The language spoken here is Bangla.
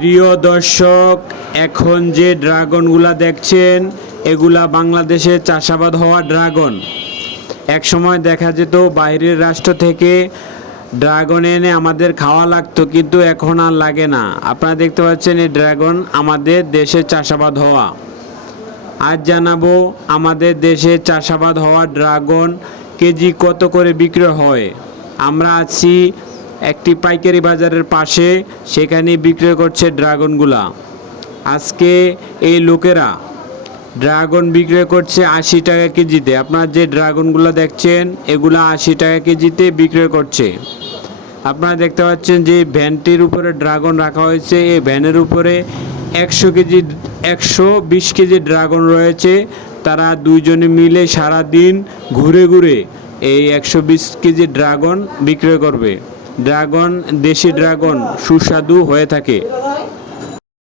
প্রিয় দর্শক, এখন যে ড্রাগনগুলা দেখছেন এগুলা বাংলাদেশে চাষাবাদ হওয়া ড্রাগন। এক সময় দেখা যেত বাইরের রাষ্ট্র থেকে ড্রাগন এনে আমাদের খাওয়া লাগতো, কিন্তু এখন আর লাগে না। আপনারা দেখতে পাচ্ছেন এই ড্রাগন আমাদের দেশে চাষাবাদ হওয়া। আজ জানাবো আমাদের দেশে চাষাবাদ হওয়া ড্রাগন কেজি কত করে বিক্রি হয়। আমরা আছি একটি পাইকারি বাজারের পাশে, সেখানে বিক্রি করছে ড্রাগনগুলা। আজকে এই লোকেরা ড্রাগন বিক্রি করছে 80 টাকা কেজিতে। আপনারা যে ড্রাগনগুলো দেখছেন এগুলা 80 টাকা কেজিতে বিক্রি করছে। আপনারা দেখতে পাচ্ছেন যে ভ্যানটির উপরে ড্রাগন রাখা হয়েছে, এই ভ্যানের উপরে 120 কেজি ড্রাগন রয়েছে। তারা দুইজনে মিলে সারা দিন ঘুরে ঘুরে এই 120 কেজি ড্রাগন বিক্রয় করবে। ড্রাগন, দেশি ড্রাগন সুস্বাদু হয়ে থাকে।